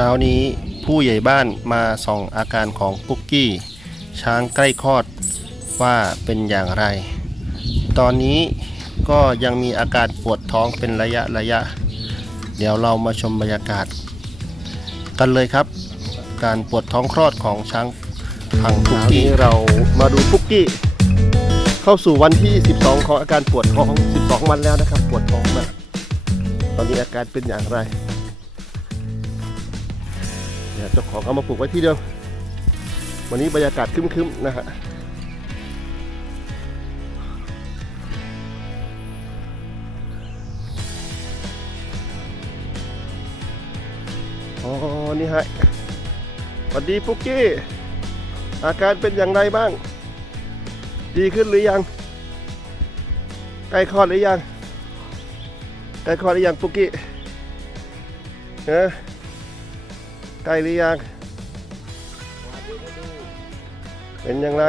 ช้านี้ผู้ใหญ่บ้านมาส่องอาการของปุ๊กกี้ ช้างใกล้คลอดว่าเป็นอย่างไร ตอนนี้ก็ยังมีอาการปวดท้องเป็นระยะระยะ เดี๋ยวเรามาชมบรรยากาศ กันเลยครับ การปวดท้องคลอดของช้างพังปุ๊กกี้เรามาดูปุ๊กกี้ เข้าสู่วันที่ 12 ของอาการปวดท้อง 12 วันแล้วนะครับ ปวดท้องมากตอนนี้อาการเป็นอย่างไร เดี๋ยวเจ้าของเอามาปลูกไว้ที่เดิมวันนี้บรรยากาศครึ้มๆนะฮะอ๋อนี่ฮะสวัสดีปุ๊กกี้ อาการเป็นอย่างไรบ้าง ดีขึ้นหรือยัง ใกล้คลอดหรือยัง ใกล้คลอดหรือยังปุ๊กกี้เออ ใกล้หรือยัง เป็นอย่างไร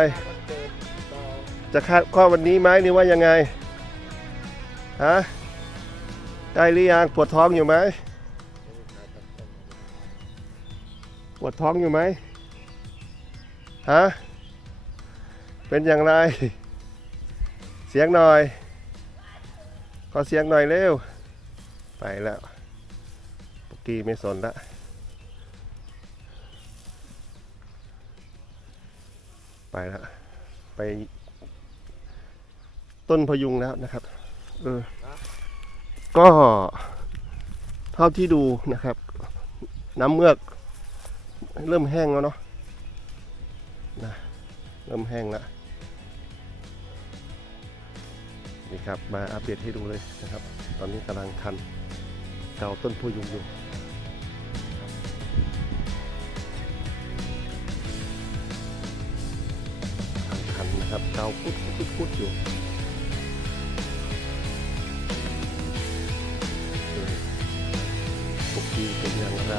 จะคาดข้อวันนี้ไหมหรือว่ายังไง ฮะ ใกล้หรือยังปวดท้องอยู่ไหม ปวดท้องอยู่ไหม ฮะ เป็นอย่างไร เสียงหน่อย ขอเสียงหน่อยเร็ว ไปแล้ว ปุกกี้ไม่สนละ ไปแล้วไป ต้นพยุงแล้วนะครับเออก็เท่าที่ดูนะครับ น้ำเมือก เริ่มแห้งแล้วเนาะนะเริ่มแห้งแล้วนี่ครับมาอัปเดตให้ดูเลยนะครับ ตอนนี้กำลังทันเกาต้นพยุงอยู่ นะครับเกาพุดพุดพุดอยู่ปกติเป็นอย่างไร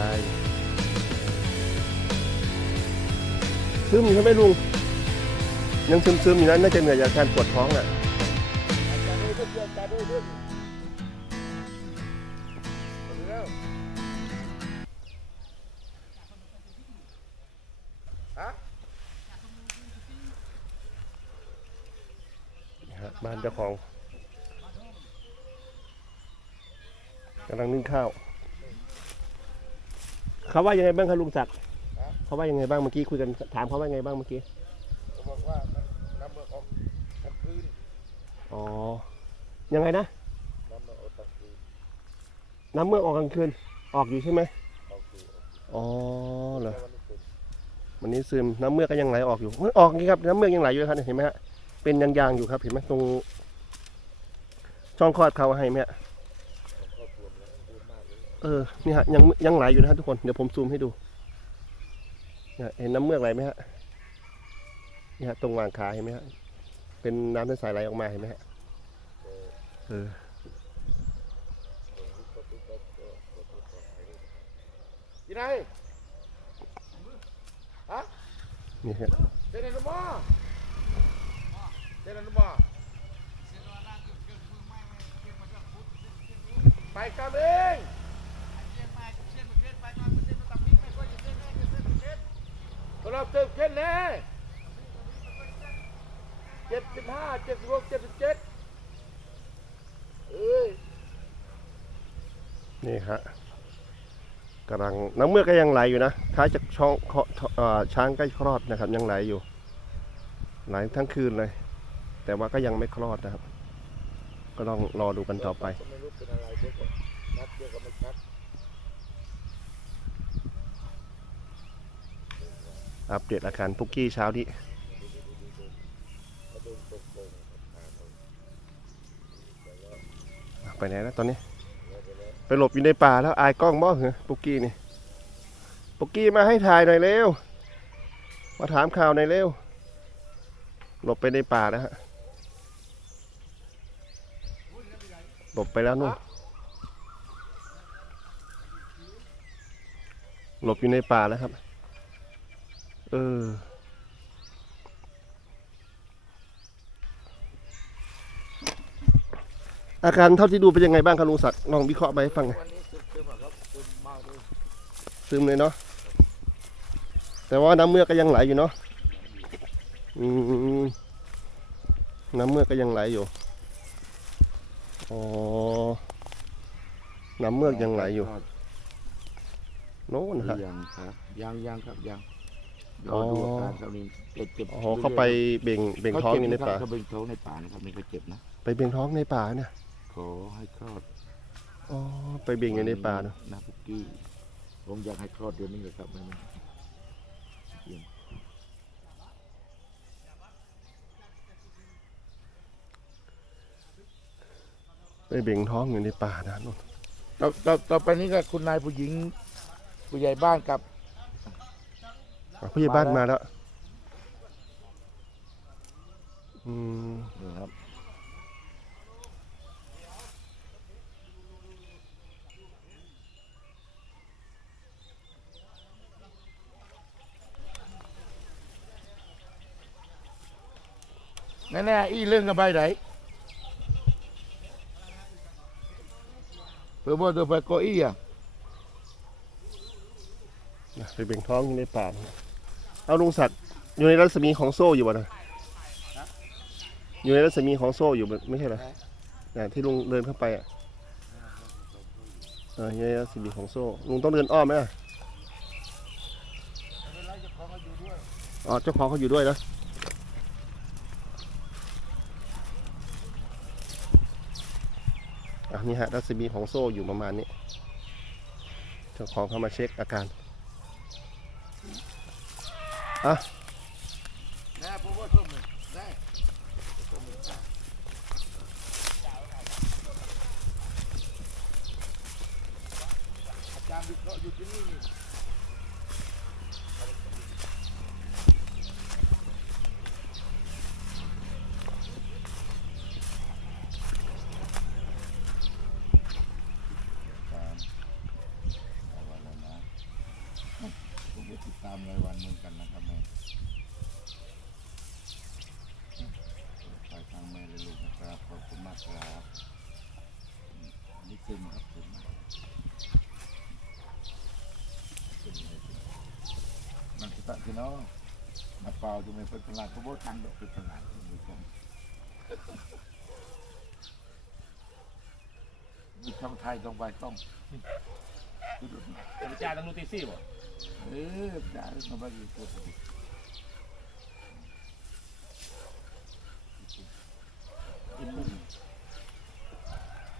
ซึมอยู่ใช่ไหมลุง ยังซึมซึมอยู่นั้นน่าจะเหนื่อยจากการปวดท้องแหละ ฮะบ้านเจ้าของกำลังนึ่งข้าว เขาว่ายังไงบ้างครับลุงศักดิ์เขาว่ายังไงบ้างเมื่อกี้คุยกันถามเขาว่ายังไงบ้างเมื่อกี้เขาบอกว่ามันน้ำมันออกกลางคืนอ๋อ ยังไงนะ น้ำมันออกกลางคืนน้ำเมือกออกกลางคืน ออกอยู่ใช่ไหมออกอยู่อ๋อเหรอแล้ววันนี้เป็นวันนี้ซึมน้ำเมือกก็ยังไหลออกอยู่มันออกนี่ครับน้ำเมือกยังไหลอยู่ครับเห็นไหมฮะ เป็นยางๆอยู่ครับเห็นไหมตรงช่องคลอดเขาให้ไหมฮะครอบครัวแล้วรวมมากเลยเออนี่ฮะยังยังไหลอยู่นะฮะทุกคนเดี๋ยวผมซูมให้ดูเนี่ยเห็นน้ำเมือกไหลไหมฮะนี่ฮะตรงวางขาเห็นไหมฮะเป็นน้ำใสๆไหลออกมาเห็นไหมฮะเออยี่ไหนฮะนี่ฮะเดินในน้ำบ่อเดิ นในน้ำบ่ไปกันเองเราเติมเข็นแน่เจ็ดสิบห้าเจ็ดสิบหกเจ็ดสิบเจ็ดเอ้ยนี่ฮะกำลังน้ำเมือกก็ยังไหลอยู่นะคล้ายจากช่องเคาะเอ่อช้างใกล้คลอดนะครับยังไหลอยู่ไหลทั้งคืนเลย แต่ว่าก็ยังไม่คลอดนะครับ ก็ต้องรอดูกันต่อไปไม่รู้เป็นอะไรเดี๋ยวก็นัดเด็ดอัปเดตอาการปุกกี้เช้านี้ไปไหนแล้วตอนนี้ ไปหลบอยู่ในป่าแล้วอายกล้องบ้างเหรอปุกกี้นี่ปุกกี้มาให้ถ่ายหน่อยเร็ว มาถามข่าวหน่อยเร็ว หลบไปในป่าแล้วฮะ หลบไปแล้วนู่นหลบอยู่ในป่าแล้วครับ เออ อาการเท่าที่ดูเป็นยังไงบ้างครับลุงศักดิ์ลองวิเคราะห์ไปให้ฟังหน่อยวันนี้ซึมๆอะครับซึมมากเลยซึมเลยเนาะ แต่ว่าน้ำเมือกก็ยังไหลอยู่เนาะ อืม น้ำเมือกก็ยังไหลอยู่ อ๋อ น้ำเมือกยังไหลอยู่ โน่นครับ ยังครับยังยังครับยังรอ๋ออดูอาการเขานี่เจ็บเจ็บอ๋อเขาไปเบ่งเบ่งท้องอยู่ในป่าเขาเบ่งท้องในป่านะครับนี่เขาเจ็บนะ ไปเบ่งท้องในป่าเนี่ยขอให้คลอด อ๋อ ไปเบ่งอยู่ในป่าเนอะนาปุกกี้ผมอยากให้คลอดเดือนนี้เลยครับไม่ไม่ เยี่ยมไปเบ่งท้องอยู่ในป่านะนู่นต่อต่อต่อไปนี้ก็คุณนายผู้หญิงผู้ใหญ่บ้านกับอะผู้ใหญ่บ้านมาแล้วอืมนี่ครับแน่ๆอีเรื่องกับใบไหน พื่อบ่ตัวไปโกอี้อะนะไปเบ่งท้องอยู่ในป่าเอาลุงศักดิ์อยู่ในรัศมีของโซ่อยู่บ่นะอยู่ในรัศมีของโซ่อยู่ไม่ใช่เหรออะที่ลุงเดินเข้าไปอะเอออยู่ในรัศมีของโซ่ลุงต้องเดินอ้อมไหมอะอ๋อเจ้าของเขาอยู่ด้วยนะ อันนี้ฮะรัศมีของโซ่อยู่ประมาณนี้เจ้าของเข้ามาเช็คอาการอะจารย์วิเคราะห์อยู่ที่นี่นี่ ผมจะติดตามรายวันเหมือนกันนะครับแม่ไปทางแม่เลยลูกนะครับขอบคุณมากครับนี่ซึมครับซึมซึมเลยซึมมันจะตัดที่น้องมาเปล่าจะไม่เป็นตลาดเขาบอกตังดอกเป็นตลาดคุณผู้ชมมีช่องไทยต้องไปต้องจะไปจ่ายตังนูตีซี่บ่ เออจ่ายมาบ้างอีกตัวสิอีปุ่ม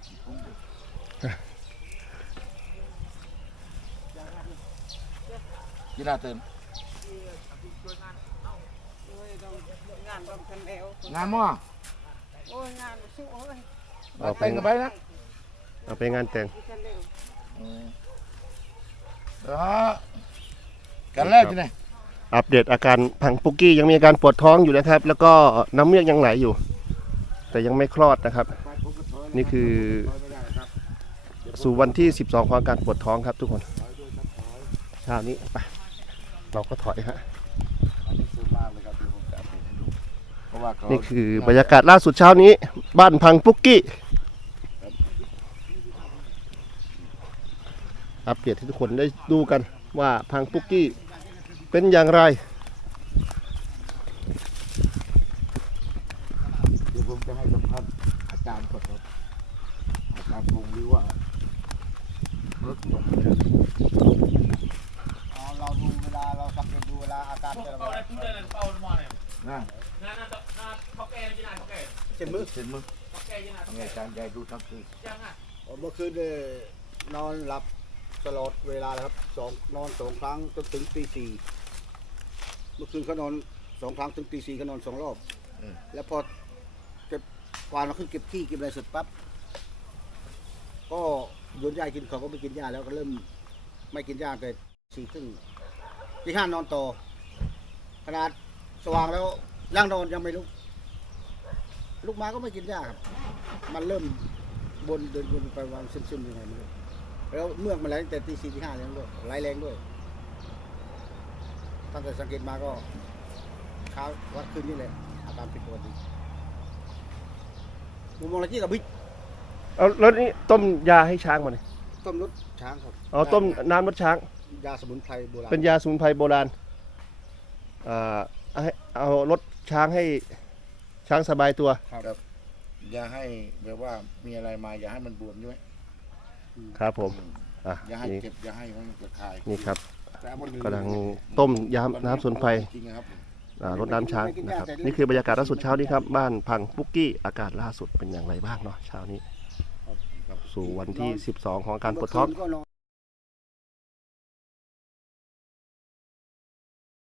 อีปุ่มเด้อ กีฬาตื่นโอ้ยต้องงานต้องกันแล้วงานมั่ไปนะเอาไปงานแต่งกันเร็วเออเออกันแรกที่ไหนอัปเดตอาการพังปุกกี้ยังมีอาการปวดท้องอยู่นะครับ แล้วก็น้ำเมือกยังไหลอยู่ แต่ยังไม่คลอดนะครับ นี่คือสู่วันที่ 12ของอาการปวดท้องครับทุกคนเช้านี้ไปเราก็ถอยฮะอันนี้ซื้อมากเลยครับที่ผมจะเอาไปให้ดูเพราะว่าเขานี่คือบรรยากาศล่าสุดเช้านี้ บ้านพังปุกกี้อัปเดตให้ทุกคนได้ดูกันว่าพังปุกกี้ เป็นอย่างไร เดี๋ยวผมจะให้สัมภาษณ์อาจารย์ก่อนครับอาจารย์คงรู้ว่ารถตกอ๋อเราดูเวลาเราสังเกตดูเวลาอาการแต่ละเป้าวันได้พูดได้เลยเป้าหมอเนี่ยนะน่าน่าน่าเขาแก่ยังไงเขาแก่เช่นมือเห็นมั้ยเขาแก่ยังไงเขาทำไงแก่อาจารย์ใหญ่ดูทั้งคืนยังอะเมื่อคืนเนี่ยนอนหลับ ตลอดเวลาเลยครับสองนอนสองครั้งจนถึงตีสี่เมื่อคืนเขานอนสองครั้งถึงตีสี่เขานอนสองรอบแล้วพอเก็บกวาดมาขึ้นเก็บขี้เก็บอะไรเสร็จปั๊บก็โยนยากินเขาก็ไม่กินยาแล้วก็เริ่มไม่กินยาแต่สี่ครึ่งที่ห้านอนต่อขนาดสว่างแล้วยังนอนยังไม่ลุกลุกมาก็ไม่กินยาครับ มันเริ่มบนเดินบนไปวางซึมๆยังไงไม่รู้ แล้วเมือกมันไหลตั้งแต่ตีสี่ที่ห้ายังด้วยไหลแรงด้วยตั้งแต่สังเกตมาก็เช้าวัดคืนนี่แหละอาการผิดปกติมุมมองอะไรที่กับบิ๊กเอาแล้วนี่ต้มยาให้ช้างมาเนี่ยต้มรถช้างครับอ๋อต้มน้ำรดช้าง ยาสมุนไพรโบราณเป็นยาสมุนไพรโบราณอ่าให้เอารถช้างให้ช้างสบายตัว ครับ อย่าให้แบบว่ามีอะไรมาอย่าให้มันบวมด้วย ครับผมอะอย่าให้นี่เจ็บอย่าให้มันกระคายนี่ครับแต่เอามันลืมกำลังต้มยำน้ำสมุนไพรจริงๆครับอ่ารดน้ำช้างนะครับนี่คือบรรยากาศล่าสุดเช้านี้ครับบ้านพังปุกกี้อากาศล่าสุดเป็นอย่างไรบ้างเนาะเช้านี้ สู่วันที่ 12 ของอาการปวดท้องเมื่คืนก็นอน